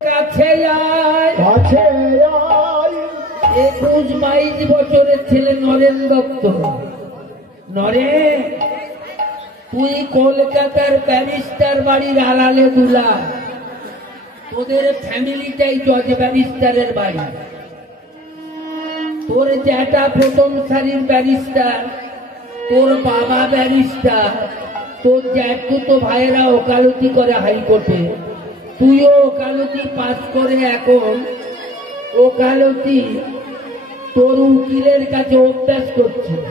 কাছে আয় 21-22 বছরের ছেলে নরেন দত্ত। নরেন, তুই কলকাতার ব্যারিস্টার বাড়ির আড়ালে দুলা, তোদের ফ্যামিলিটাই জজ ব্যারিস্টারের বাড়ি। তোর জ্যাঠা প্রথম সারির ব্যারিস্টার, তোর বাবা ব্যারিস্টার, তোর জ্যাঠু ভাইয়েরা ওকালতি করে হাইকোর্টে, তুইও ওকালতি পাস করে এখন ওকালতি তোর উকিলের কাছে অভ্যাস করছিস।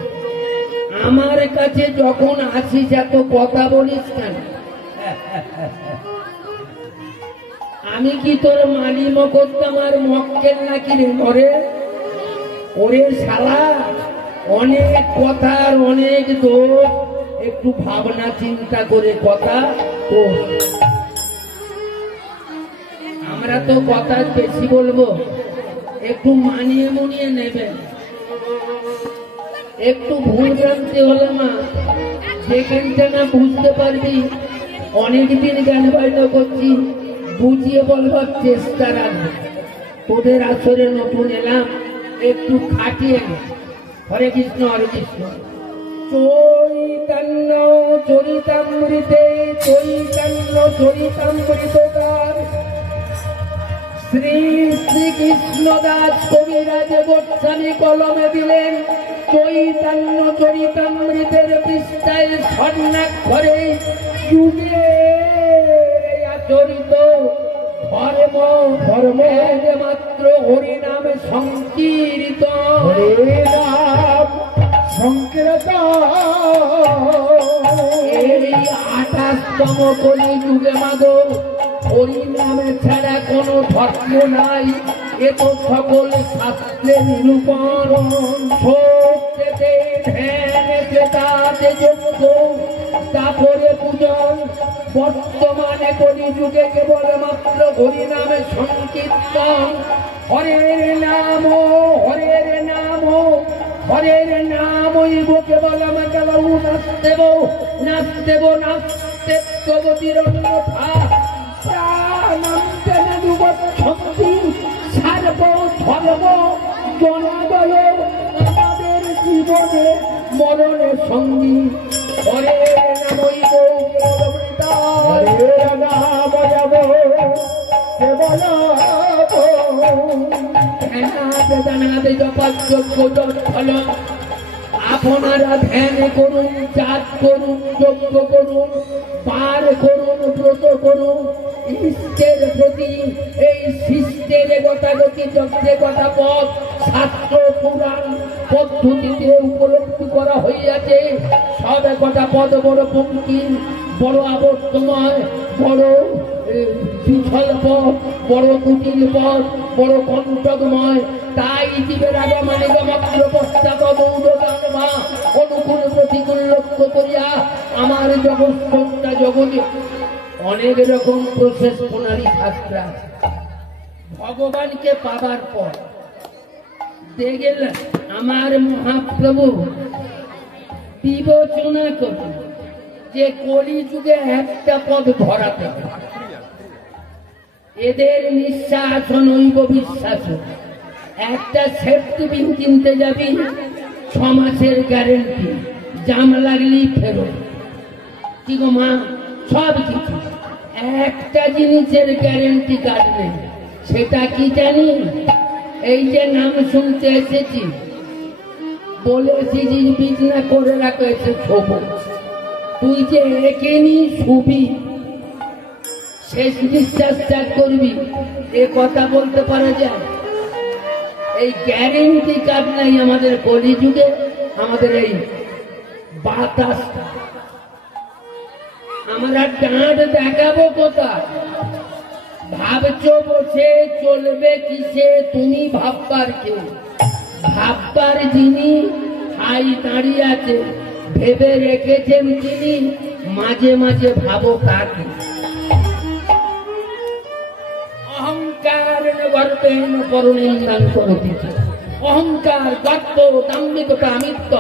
আমার কাছে যখন আসিস এত কথা বলিস কেন? আমি কি তোর মালি মোকদ্দমার মক্কেল নাকি রে? ওরে শালা, অনেক কথার অনেক দোষ, একটু ভাবনা চিন্তা করে কথা তো। আমরা তো কথা বেশি বলবো, একটু মানিয়ে মুনিয়ে নেবেন। একটু ভুল জানতে হলে মা যেখানটা না বুঝতে পারবি, অনেকদিন জ্ঞান বায়না করছি, বুঝিয়ে বলবার চেষ্টা রাখবো। তোদের আসরে নতুন এলাম, একটু খাটিয়ে নে। হরে কৃষ্ণ হরে কৃষ্ণ। চৈতন্য চরিতামৃতে চৈতন্য চরিতামৃতকার শ্রী শ্রীকৃষ্ণ দাস কবিরাজ গোস্বামী কলমে দিলেন চৈতন্য চরিতামৃতের পৃষ্ঠায় স্বর্ণাক্ষরে যুগে আচরিত ধর্ম ধর্ম মাত্র হরিনামে সংকীর্ত, হরিনাম সংকীর্তন। এই 28তম কলি যুগে মাধব হরিনামে ছাড়া কোন ধর্ম নাই, এ তো সকল শাস্ত্রের নিরূপণ। সত্যতে ধ্যানেতে তাতে যোগ্য, তারপরে পূজন। বর্তমানে কলি যুগে কেবল মাত্র হরিনামে সংকীর্তন। হরের নাম হরের নাম হরের নামই কেবল কেবল নাচদেব নাচদেব নাচদেবতীর অন্যথা সার্ব ধর্ম জনাদয় আমাদের জীবনে মরণে সঙ্গী। হরে নামই আপনারা ধ্যান করুন, জাত করুন, যজ্ঞ করুন, পার করুন, ব্রত করুন ইষ্টের প্রতি। এই শিষ্টের গতাগতি যজ্ঞে কথা পথ শাস্ত্র পুরাণ পদ্ধতিতে উপলব্ধি করা হইয়াছে। সব কটা পদ বড় পঙ্কি, বড় আবর্তময়, বড় বিফল পথ, বড় কুটিল পথ, বড় কণ্টকময়। তাই জীবের আগমনে মাত্র পশ্চাৎ দৌড়া অনুকূল প্রতিকূল লক্ষ্য করিয়া আমার জগৎটা জগতে অনেক রকম প্রসেস প্রণালী শাস্ত্র আছে। ভগবানকে পাবার পর দেখলেন আমার মহাপ্রভু বিবেচনা করুন যে কলি যুগে একটা পদ ধরাতে, এদের নিঃশ্বাস নৈব বিশ্বাস। একটা সেফটি বিন কিনতে যাবি 6 মাসের গ্যারেন্টি, জাম লাগলি ফেরত। কি গো মা, সব কিছু। একটা জিনিসের গ্যারেন্টি কার্ড নেই, সেটা কি জানি? এই যে নাম শুনতে এসেছি, বলেছি যে বিজনা করে রাখো, এসে শোভ। তুই যে একে নি শুবি, শেষ নিঃশ্বাস ত্যাগ করবি, এ কথা বলতে পারা যায়? এই গ্যারেন্টি কার্ড নাই আমাদের কলি যুগে। আমাদের এই বাতাসটা আমরা ডাঁট দেখাবো কোথায়? ভাবছো বসে চলবে কিসে? তুমি ভাববার কেউ, ভাববার যিনি হাই দাঁড়িয়ে আছে, ভেবে রেখেছেন তিনি। মাঝে মাঝে ভাবো কাকে। অহংকার গর্বেণ পরনিন্দান করতেছে। অহংকার, গর্ব, দাম্ভিকতা, আমিত্ব।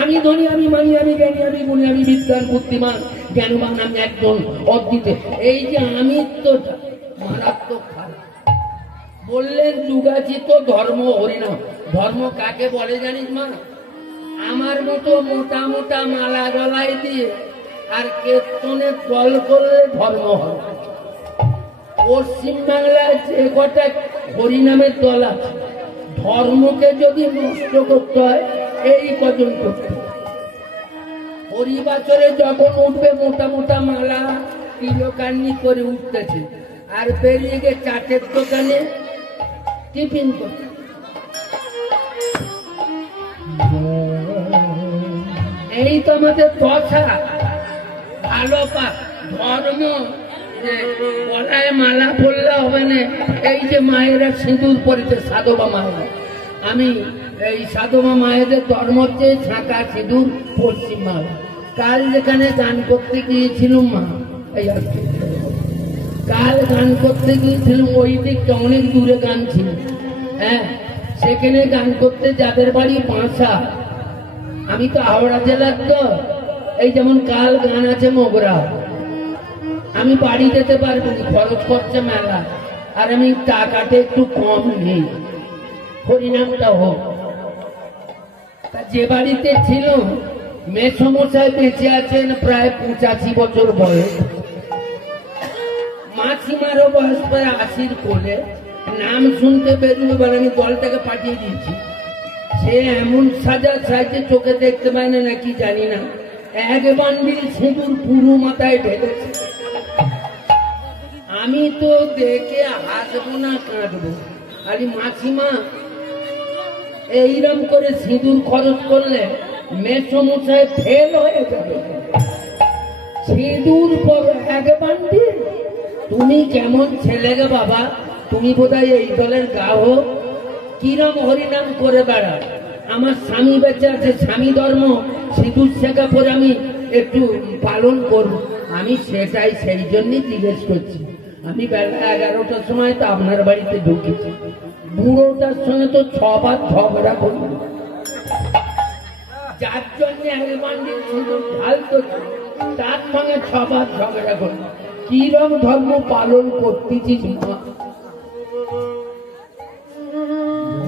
আমি ধনী, আমি মানি, আমি জ্ঞানী, আমি গুণী, আমি বিদ্বান বুদ্ধিমান জ্ঞানবান, আমি একজন অদ্বিতীয়। এই যে আমিত্বটা মারাত্মক খারাপ। বললেন যুগাচিত ধর্ম হরিনাম। ধর্ম কাকে বলে জানিস মা? আমার মতো মোটা মোটা মালা গলায় দিয়ে আর কীর্তনের দল করলে ধর্ম হয়। পশ্চিমবাংলায় যে কটা হরিনামের দল আছে, ধর্মকে যদি নষ্ট করতে হয় এই কজন করতে। হরিবাচরে যখন উঠবে মোটা মোটা মালা তিলকান্নি করে উঠতেছে, আর বেরিয়ে গিয়ে চাটের দোকানে টিফিন করতে। এই তো আমাদের দশা। ভালো ধর্ম যে গলায় মালা পড়লে হবে না। এই যে মায়েরা সিঁদুর পড়েছে সাধবা মায়েরা, আমি এই সাধবা মায়েদের ধর্ম হচ্ছে ছাঁকা সিঁদুর পশ্চিম বাংলা। কাল যেখানে গান করতে গিয়েছিলাম মা, এই কাল গান করতে গিয়েছিলাম, ওই দিকটা অনেক দূরে গান ছিল। হ্যাঁ, সেখানে গান করতে যাদের বাড়ি বাঁশা, আমি তো হাওড়া জেলার, তো এই যেমন কাল গান আছে মোগরা, আমি বাড়ি যেতে পারবো না, খরচ করছে মেলা, আর আমি টাকাটা একটু কম নেই, হরিনামটা হোক। তা যে বাড়িতে ছিল মেসমশাই বেঁচে আছেন প্রায় 85 বছর বয়স, মাসিমারও বয়স প্রায় 80-র কোলে। নাম শুনতে বেরোবে বলে আমি দলটাকে পাঠিয়ে দিয়েছি। সে এমন সাজা সাজে চোখে দেখতে পায় না নাকি জানি না, এক বান্ডিল সিঁদুর পুরো মাথায় ঢেলেছে। আমি তো দেখে হাসবো না কাঁদবো। আরে মাসিমা, এইরকম করে সিঁদুর খরচ করলে মেসমশাই ফেল হয়ে যাবে। সিঁদুর পর এক বান্ডিল, তুমি কেমন ছেলে গে বাবা, তুমি বোধহয় এই দলের গ্রাহক। কিরম হরিনাম করে বেড়া। আমার স্বামী বেঁচে আছে, স্বামী ধর্ম সিঁদুর শেখা পরে আমি একটু পালন করব। আমি সেটাই, সেই জন্যই জিজ্ঞেস করছি। আমি বেলা 11টার সময় তো আপনার বাড়িতে ঢুকেছি, বুড়োটার সঙ্গে তো 6 বার ঝগড়া করি, যার জন্য এক বান্ডিল সিঁদুর ঢালতো তার সঙ্গে 6 বার ঝগড়া করি। কিরম ধর্ম পালন করতেছিস মা?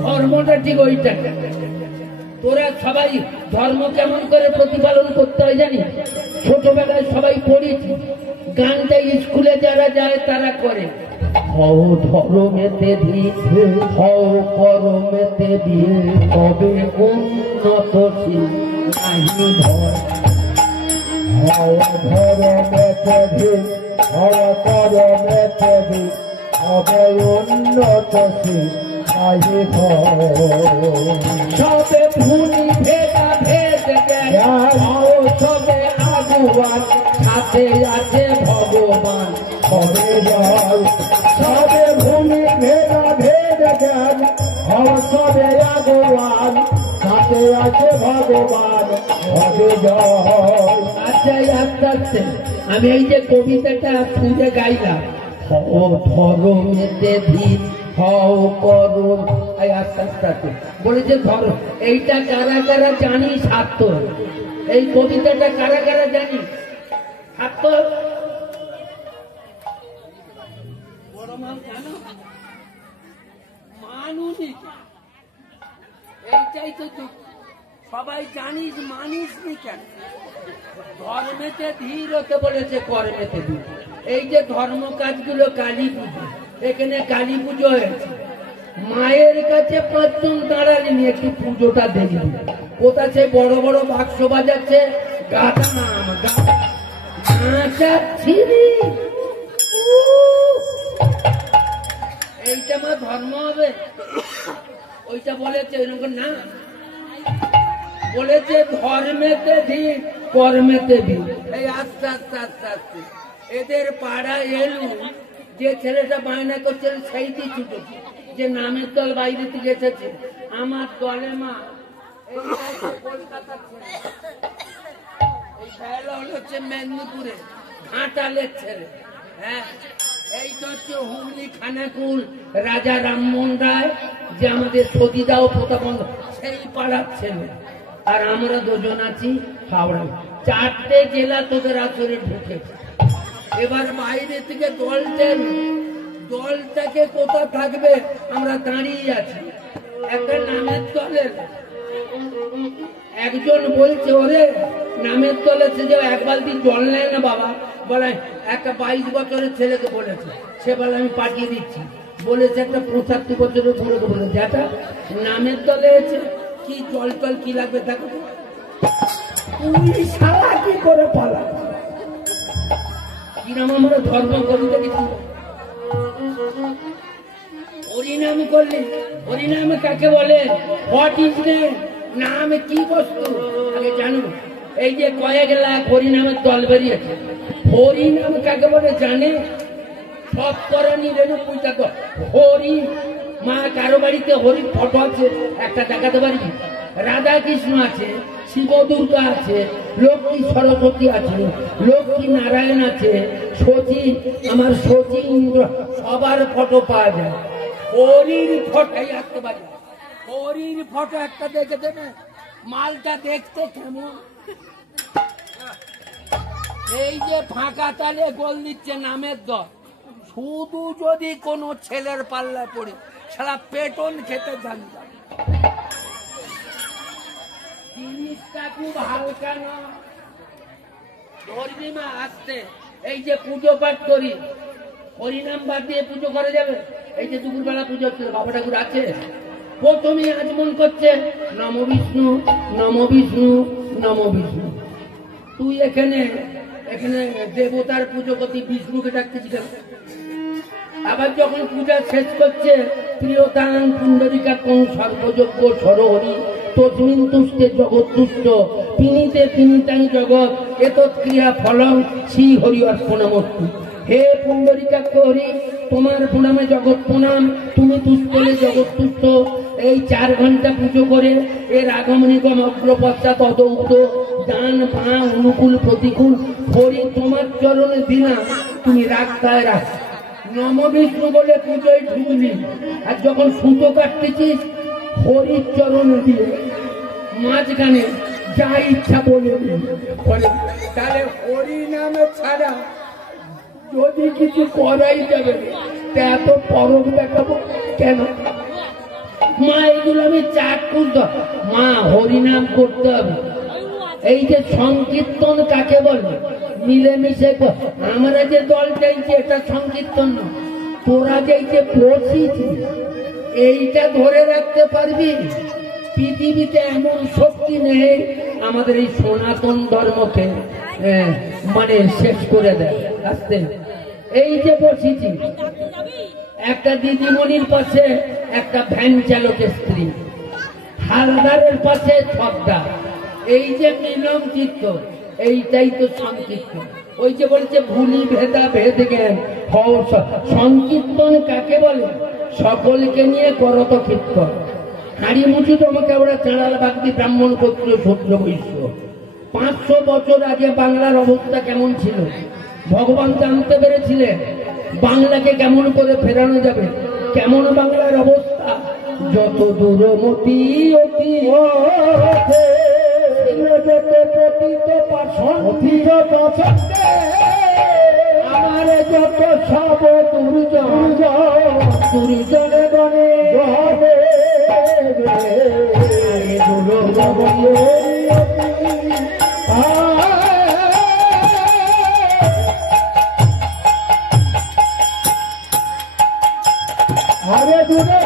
ধর্মটা ঠিক ওইটা। তোরা সবাই ধর্ম কেমন করে প্রতিপালন করতে হয় জানি? ছোটবেলায় সবাই পড়েছি, গানটা স্কুলে যারা যায় তারা করে। হও ধর্মেতে ধীর, হও করমেতে ধীর, তবে উন্নতশীল নাহি ভয়। হও ধর্মেতে ধীর, হও করমেতে ধীর, তবে উন্নতশীল নাহি ভয়। সবে ভুলি ভেদা ভেদ জ্ঞান, হও সবে আগুয়ান, সাথে আছে ভগবান হবে জয়। সবে ভূমি ভেদা ভেদ জ্ঞান, হও সবে আগুয়ান, সাথে আছে ভগবান হবে জয়। আচ্ছা, আস্তে আস্তে আমি এই যে কবিতাটা সুরে গাইলাম, হও ধর্মেতে ধীর, হও করুন, এই আস্তে আস্তে আস্তে বলেছে ধরো। এইটা কারা কারা জানি? সার্থ। এই কবিতাটা কারা কারা জানি? সার্থ বড় মান জানো? মানুষই এইটাই তো সবাই জানিস, মানিস নি কেন? ধর্মেতে ধীর হতে বলেছে, কর্মেতে ধীর। এই যে ধর্ম কাজগুলো, কালী পুজো, এখানে কালী পুজো হয়েছে, মায়ের কাছে 5 জন দাঁড়ালেনি, একটু পুজোটা দেখবি। কোথাছে বড় বড় বাক্স বাজাচ্ছে, গাধা নাম গাঁচাচ্ছিলি। এইটা আমার ধর্ম হবে? ওইটা বলেছে এরকম না, বলেছে ধর্মেতে ধীর, কর্মেতে ধীর। এই আস্তে আস্তে আস্তে আস্তে এদের পাড়া এলু, যে ছেলেটা বায়না করছে সেইটি ছুটেছে, যে নামের দল বাইরে থেকে এসেছে। আমার দলে মা কলকাতার ছেলে, এই বেলা হচ্ছে মেদিনীপুরে ঘাটালের ছেলে। হ্যাঁ, এইটা হচ্ছে হুগলি খানাকুল রাজা রামমোহন রায়, যে আমাদের সতীদা ও প্রতাপন, সেই পাড়ার ছেলে। আর আমরা 2 জন আছি হাওড়া। 4টে জেলা তোদের আসরে ঢুকেছে। এবার বাইরে থেকে দল দলটাকে কোথা থাকবে, আমরা দাঁড়িয়ে আছি একটা নামের দলের। একজন বলছে ওরে নামের দলে যে এক বালতি জল নেয় না বাবা, বলে একটা 22 বছরের ছেলেকে বলেছে, সে বলে আমি পাঠিয়ে দিচ্ছি। বলেছে একটা 75 বছরের ছেলেকে বলেছে, একটা নামের দলে আছে কি জল টল কি লাগবে দেখো সারা কি করে পালা কিরম আমরা ধর্ম করি দেখেছি। হরিনাম করলে, হরিনাম কাকে বলে? What is name? নাম কি বস্তু আগে জানো। এই যে কয়েক লাখ হরিনামের দল বেরিয়েছে, হরিনাম কাকে বলে জানে? সব করণী রেণু পূজা কর। হরি মা কারো বাড়িতে হরির ফটো আছে একটা দেখাতে পারবি? রাধা কৃষ্ণ আছে, শিব দুর্গা আছে, লক্ষ্মী সরস্বতী আছে, লক্ষ্মী নারায়ণ আছে, সতী আমার সতী ইন্দ্র, সবার ফটো পাওয়া যায়। হরির ফটোই আসতে পারি, হরির ফটো একটা দেখে দেবে মালটা দেখতে কেমন। এই যে ফাঁকা তালে গোল দিচ্ছে নামের দল, শুধু যদি কোনো ছেলের পাল্লায় পড়ে সারা পেটন খেতে জানি। জিনিসটা খুব হালকা না, ধরবি মা আসতে। এই যে পুজো পাঠ করি, হরিনাম বাদ দিয়ে পুজো করা যাবে? এই যে দুপুরবেলা পুজো হচ্ছে, বাবা ঠাকুর আছে, প্রথমে আচমন করছে নম বিষ্ণু নম বিষ্ণু নম বিষ্ণু। তুই এখানে এখানে দেবতার পুজো করতে বিষ্ণুকে ডাকতেছি কেন? আবার যখন পূজা শেষ করছে প্রিয়তাং পুণ্ডরিকাকং সর্বযজ্ঞ সরহরি তস্মিন তুষ্টে জগৎ তুষ্ট পিনিতে পিনিতাং জগৎ এতৎ ক্রিয়া ফলং শ্রী হরি অর্পণমস্তু। হে পুণ্ডরিকাক্ষ হরি, তোমার প্রণামে জগৎ প্রণাম, তুমি তুষ্টলে জগৎ তুষ্ট। এই 4 ঘন্টা পুজো করে এর আগমনিগম অগ্র পশ্চাৎ অদৌত ডান বাঁ অনুকূল প্রতিকূল হরি তোমার চরণে দিনা, তুমি রাখতায় রাখ। নম বিষ্ণু বলে পুজোয় ঢুকলি, আর যখন সুতো কাটতেছিস হরির চরণ দিয়ে মাঝখানে যা ইচ্ছা বলে, তাহলে হরি নামে ছাড়া যদি কিছু করাই যাবে তা এত পরব দেখাবো কেন? মা এগুলো আমি চাক্ষুষ, মা হরিনাম করতে হবে। এই যে সংকীর্তন কাকে বলে? মিলেমিশে আমরা যে দল চাইছি এটা সংকীর্তন না, তোরা যে বসিছিস এইটা ধরে রাখতে পারবি? পৃথিবীতে এমন শক্তি নেই আমাদের এই সনাতন ধর্মকে মানে শেষ করে দেয় আসতে। এই যে বসেছি, একটা দিদিমণির পাশে একটা ভ্যান চালকের স্ত্রী, হালদারের পাশে সর্দার, এই যে মিলন চিত্ত, এইটাই তো সংকীর্তন। ওই যে বলছে ভুলি ভেদা ভেদ জ্ঞান হও। সংকীর্তন কাকে বলে? সকলকে নিয়ে করত কীর্তন। হাড়ি মুচু তোমাকে ওরা চাঁড়াল বাগদি ব্রাহ্মণ গোত্র শূদ্র বৈশ্য। 500 বছর আগে বাংলার অবস্থা কেমন ছিল ভগবান জানতে পেরেছিলেন। বাংলাকে কেমন করে ফেরানো যাবে, কেমন বাংলার অবস্থা। যত দূর মতি অতি আমার যত সব দুর্জনে গণে আরে দূরে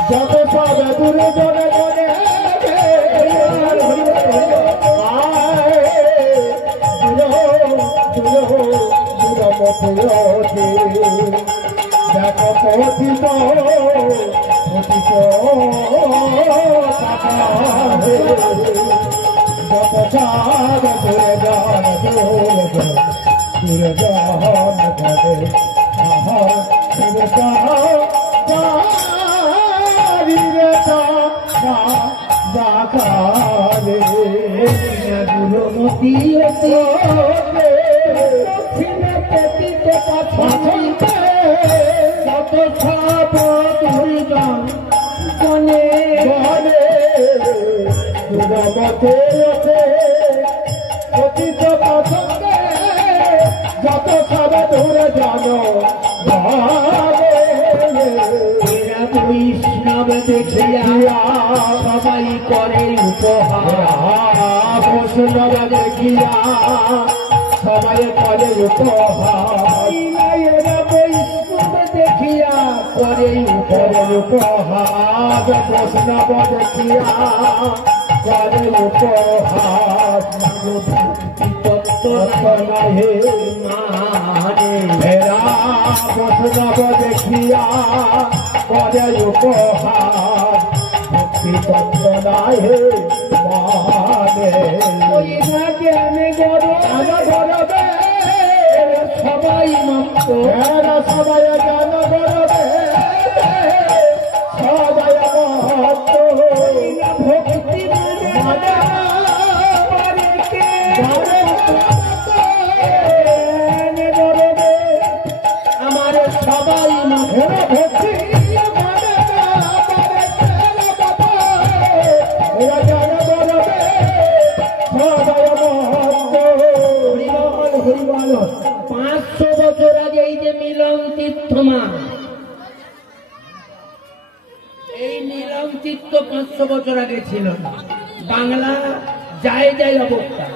যত সব দূরে জনে জনে দেখো পথিত যত চাঁদ দূরে যান দূরে যান দুরমতি পেটিতে পছন্দে যত সব দুইজন গনে গনে দুরমতে ওঠে পতিত পছন্দে যত সব দূরে জানো বৈষ্ণব দেখিয়া সবাই করে উপহার বৈষ্ণব দেখিয়া সবাই করে উপহার বৈষ্ণব দেখিয়া করে উপহার বৈষ্ণব দেখিয়া করে উপহার নাহে মানে হেরা বৈষ্ণব দেখিয়া করে উপহার ভক্তি তত্ত্ব নাহে মানে ওই না জ্ঞানে গরবে সবাই মত হেরা সবাই জ্ঞান গরবে সবাই মত ভক্তি মানে আমার সবাই হেরা ভক্তি এই নীলম তীর্থ 500 বছর আগে ছিল বাংলা যায় যায় অবস্থা।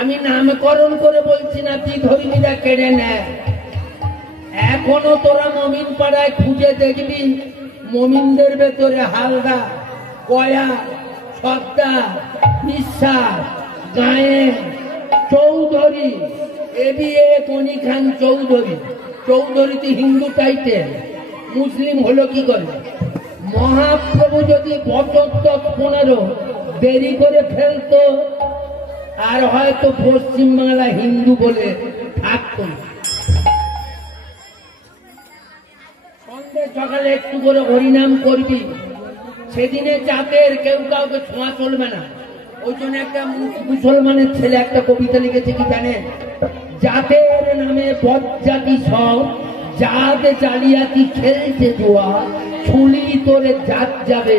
আমি নামকরণ করে বলছি না, তুই ধর্মীরা কেড়ে নেয়। এখনো তোরা মমিন পাড়ায় খুঁজে দেখবি মমিনদের ভেতরে হালদা, কয়া, সর্দার, বিশ্বাস, গায়েন, চৌধুরী, এবিএ কনি খান চৌধুরী। চৌধুরী তো হিন্দু টাইটেল, মুসলিম হলো কি করে? মহাপ্রভু যদি বছর 10-15 দেরি করে ফেলতো আর হয়তো পশ্চিমবাংলা হিন্দু বলে থাকতো। সন্ধ্যে সকালে একটু করে হরিনাম করবি, সেদিনে জাতের কেউ কাউকে ছোঁয়া চলবে না। ওই জন্য একটা মুসলমানের ছেলে একটা কবিতা লিখেছে কি জানেন? জাতের নামে বজ্জাতি সব জাত জালিয়াতি খেলছে জোয়া, ছুলি তোরে জাত যাবে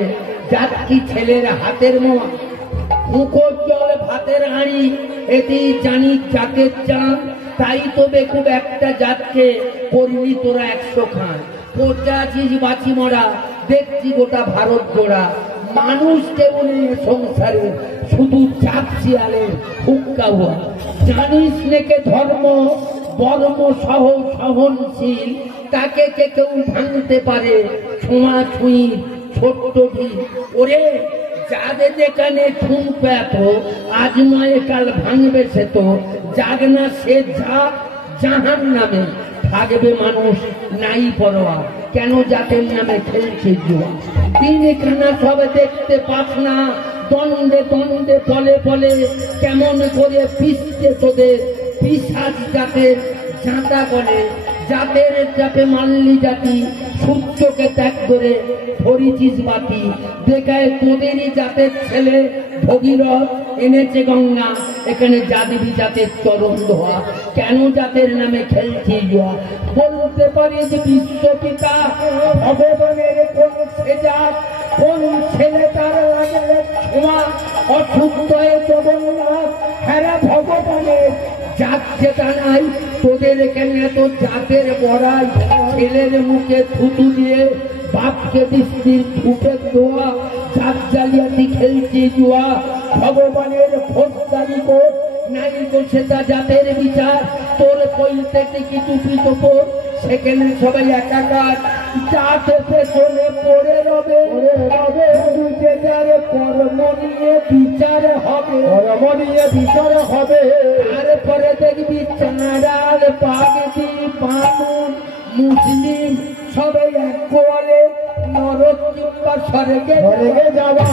জাত কি ছেলের হাতের মোয়া। মুখর জল ভাতের হাঁড়ি এতেই জানি জাতের চান, তাই তো বেকুব একটা জাতকে করলি তোরা 100 খান। পড়তে আছিস বাঁচি মরা, দেখছি গোটা ভারত জোড়া। মানুষ কেউ নেই সংসারে, শুধু চাপ শিয়ালের হুক্কা হুয়া। জানিস নেকে ধর্ম বর্ম সহ সহনশীল, তাকে কে কেউ ভাঙতে পারে ছোঁয়া ছুঁই ছোট্ট ঢিল। ওরে যাদের যেখানে ঠুমকো এত, আজ নয় কাল ভাঙবে সে তো। জাগ না সে যাক জাহান নামে, থাকবে মানুষ নাই পরোয়া। কেন জাতের নামে খেলছে জুয়া? তিনখানা সবে দেখতে পাস না, দ্বন্দ্বে দ্বন্দ্বে ফলে ফলে কেমন করে পিসছে তোদের পিসাচ জাতের জাঁতা বলে। জাতের চাপে মাল্লি জাতি সূর্যকে ত্যাগ করে ধরিছিস বাতি। দেখায় তোদেরই জাতের ছেলে ভগীরথ এনেছে গঙ্গা, এখানে যাদবি জাতের চরণ ধোয়া। কেন জাতের নামে খেলছিস জুয়া? বলতে পারিস বিশ্বপিতা ভগবানের কোন সে জাত, কোন ছেলে তার লাগে ছোঁয়া? অশুদ্ধ জগন্নাথ হেরা ভগবানের জাত যেটা নাই, তোদের এখানে এত জাতের বড়াই। ছেলের মুখে থুতু দিয়ে বাপকে দৃষ্টির ফুটে দোয়া, জাত জালিয়াতি খেলছি জুয়া। ভগবানের ফৌজদারি কোর্ট নাই তো সেটা জাতের বিচার। তোর কইতে কিছু পিতপর সেখানে সবাই একাকার। জাতে পেছনে পড়ে রবে যার কর্ম নিয়ে বিচার হবে, কর্ম নিয়ে বিচার হবে। তারপরে দেখবি চাঁড়াল পাগড়ি পানুন মুসলিম সবাই এক গোয়ালে নরক কিংবা স্বর্গে যাওয়া।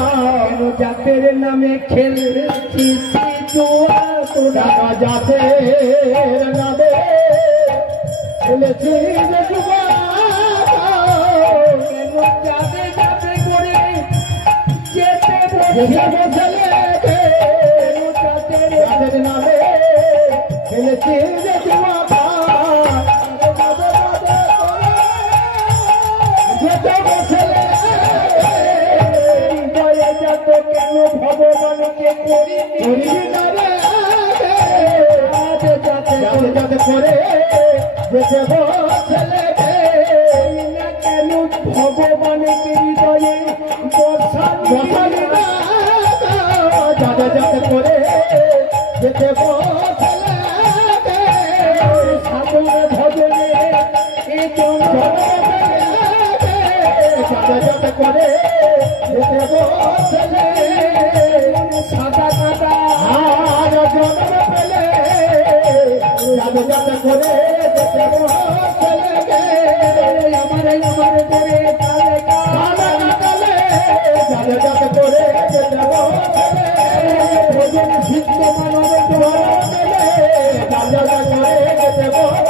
কেন জাতের নামে খেলছি জুয়া? তোরা জাতের নামে খেলেছি জুয়া। কেন যাবে যাবে করে যেতে বসলে জাতের নামে খেলেছি জুয়া। এত কেন ভগবানকে করি যাতে করে যেতে ছেলে না কেন ভগবানকে হৃদয়ে বসালি না যাতে করে যেতে সাধন ভজনে যাতে করে যেতে সাদা কাটা আর জন্ম পেলে যাতে করে যেতে আমার করে যাতে করে যেতে ভজন সিদ্ধ মানবের যাতে করে যেতে করে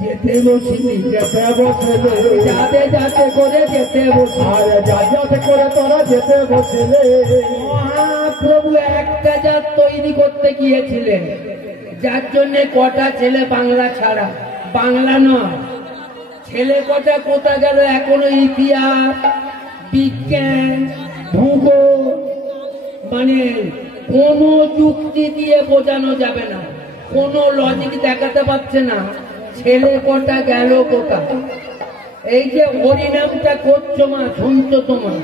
যেতে বসলে যাতে যাতে করে যেতে বসে যাতে করে তোরা যেতে বসলে মহাপ্রভু একটা জাত তৈরি করতে গিয়েছিলেন, যার জন্য কটা ছেলে বাংলা ছাড়া, বাংলা নয়, ছেলে কটা কোথা গেল এখনো ইতিহাস, বিজ্ঞান, ভূগোল, মানে কোনো যুক্তি দিয়ে বোঝানো যাবে না, কোনো লজিক দেখাতে পারছে না ছেলে কটা গেল কোথা। এই যে হরিনামটা করছো মা, শুনছো তোমার,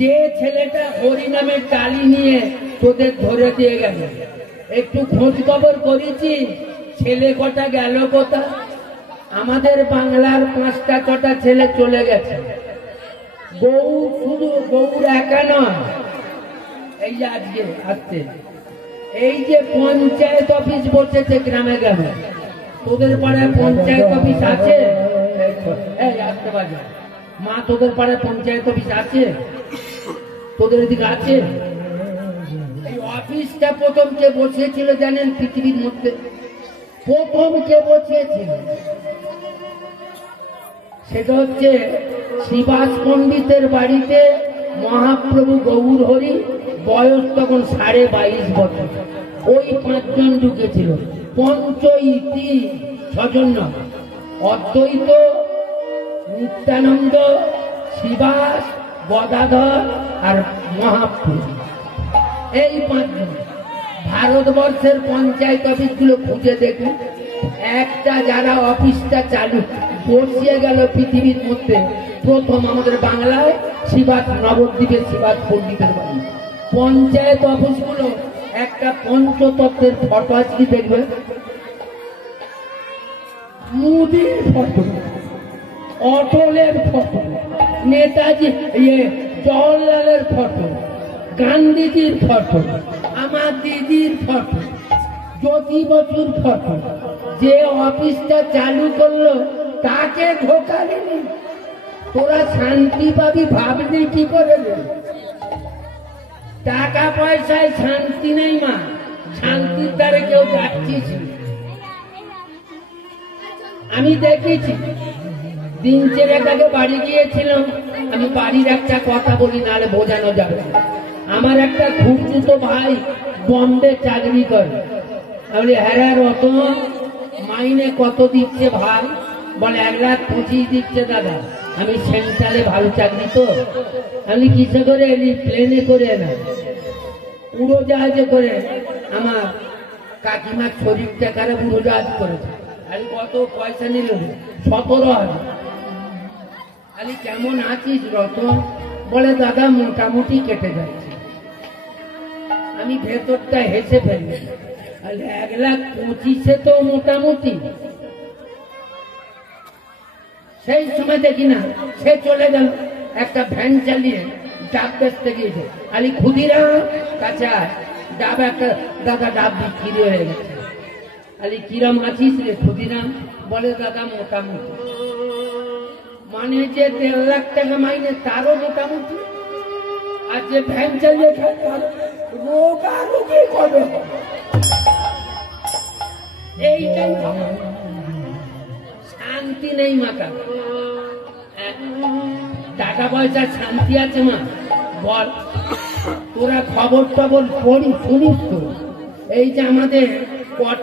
যে ছেলেটা হরিনামের টালি নিয়ে তোদের ধরে দিয়ে গেল, একটু খোঁজ খবর করেছি ছেলে কটা গেল কোথা। আমাদের বাংলার 5টা 6টা ছেলে চলে গেছে। বউ শুধু বউর একা নয়, এই যে আজকে আসছে, এই যে পঞ্চায়েত অফিস বসেছে গ্রামে গ্রামে, তোদের পাড়ায় পঞ্চায়েত অফিস আছে? এই আসতে পারবে মা, তোদের পাড়ায় পঞ্চায়েত অফিস আছে? তোদের এদিকে আছে? এই অফিসটা প্রথম কে বসিয়েছিল জানেন? পৃথিবীর মধ্যে প্রথম কে বসিয়েছিল? সেটা হচ্ছে শ্রীবাস পণ্ডিতের বাড়িতে মহাপ্রভু গৌর হরি, বয়স তখন 22.5 বছর। ওই 5 জন ঢুকেছিল। পঞ্চইতি 6 জন, অদ্বৈত, নিত্যানন্দ, শ্রীবাস, গদাধর আর মহাপ্রভু, এই 5 জন। ভারতবর্ষের পঞ্চায়েত অফিসগুলো খুঁজে দেখুন, একটা যারা অফিসটা চালু বসিয়ে গেল পৃথিবীর মধ্যে প্রথম আমাদের বাংলায় শ্রীবাস, নবদ্বীপের শ্রীবাস পণ্ডিতের বাড়ি। পঞ্চায়েত অফিসগুলো একটা পঞ্চতত্ত্বের ফটো আজকে দেখবে, মোদির ফটো, অটলের ফটো, নেতাজি জওয়াহরলালের ফটো, গান্ধীজির ফটো, আমার দিদির ফটো, জ্যোতি বসুর ফটো। যে অফিসটা চালু করলো তাকে ধোকা দিলি, তোরা শান্তি পাবি ভাবলি কি করে? টাকা পয়সায় শান্তি নেই মা, শান্তির দ্বারে কেউ যাচ্ছিস। আমি দেখেছি, দিন 4 আগে বাড়ি গিয়েছিলাম। আমি বাড়ির একটা কথা বলি, নাহলে বোঝানো যাবে। আমার একটা খুঁজতো ভাই বম্বে চাকরি করে। আমি হ্যাঁ রতন, মাইনে কত দিচ্ছে ভাই? বলে 1,25,000 দিচ্ছে দাদা। আমি সেন্ট্রালে ভালো চাকরি তো। আমি কিসে করে এলি? প্লেনে করে না, উড়োজাহাজে করে। আমার কাকিমার শরীরটা খারাপ, উড়োজাহাজ করেছে। আমি কত পয়সা নিল? 17,000। আমি কেমন আছিস রতন? বলে দাদা মোটামুটি কেটে যাচ্ছে। আমি ভেতরটা হেসে ফেলি, 1,25,000 তো মোটামুটি। সেই সময় দেখি না সে চলে গেল একটা ভ্যান চালিয়ে, ডাব বেচতে গিয়েছে। আলি ক্ষুদিরাম কাছে ডাব, একটা দাদা ডাব বিক্রি হয়ে গেছে। আলি কিরম আছিস রে ক্ষুদিরাম? বলে দাদা মোটামুটি। মানে যে 1.5 লাখ টাকা মাইনে তারও মোটামুটি, আর যে ভ্যান চালিয়ে খায় তার রোগারোগী কবে হবে? এইটাই ভাবা। শান্তি নেই মাকা, টাকা পয়সা শান্তি আছে মা? বল, তোরা খবর টবর পড়ি শুনিস তো? এই যে আমাদের কটা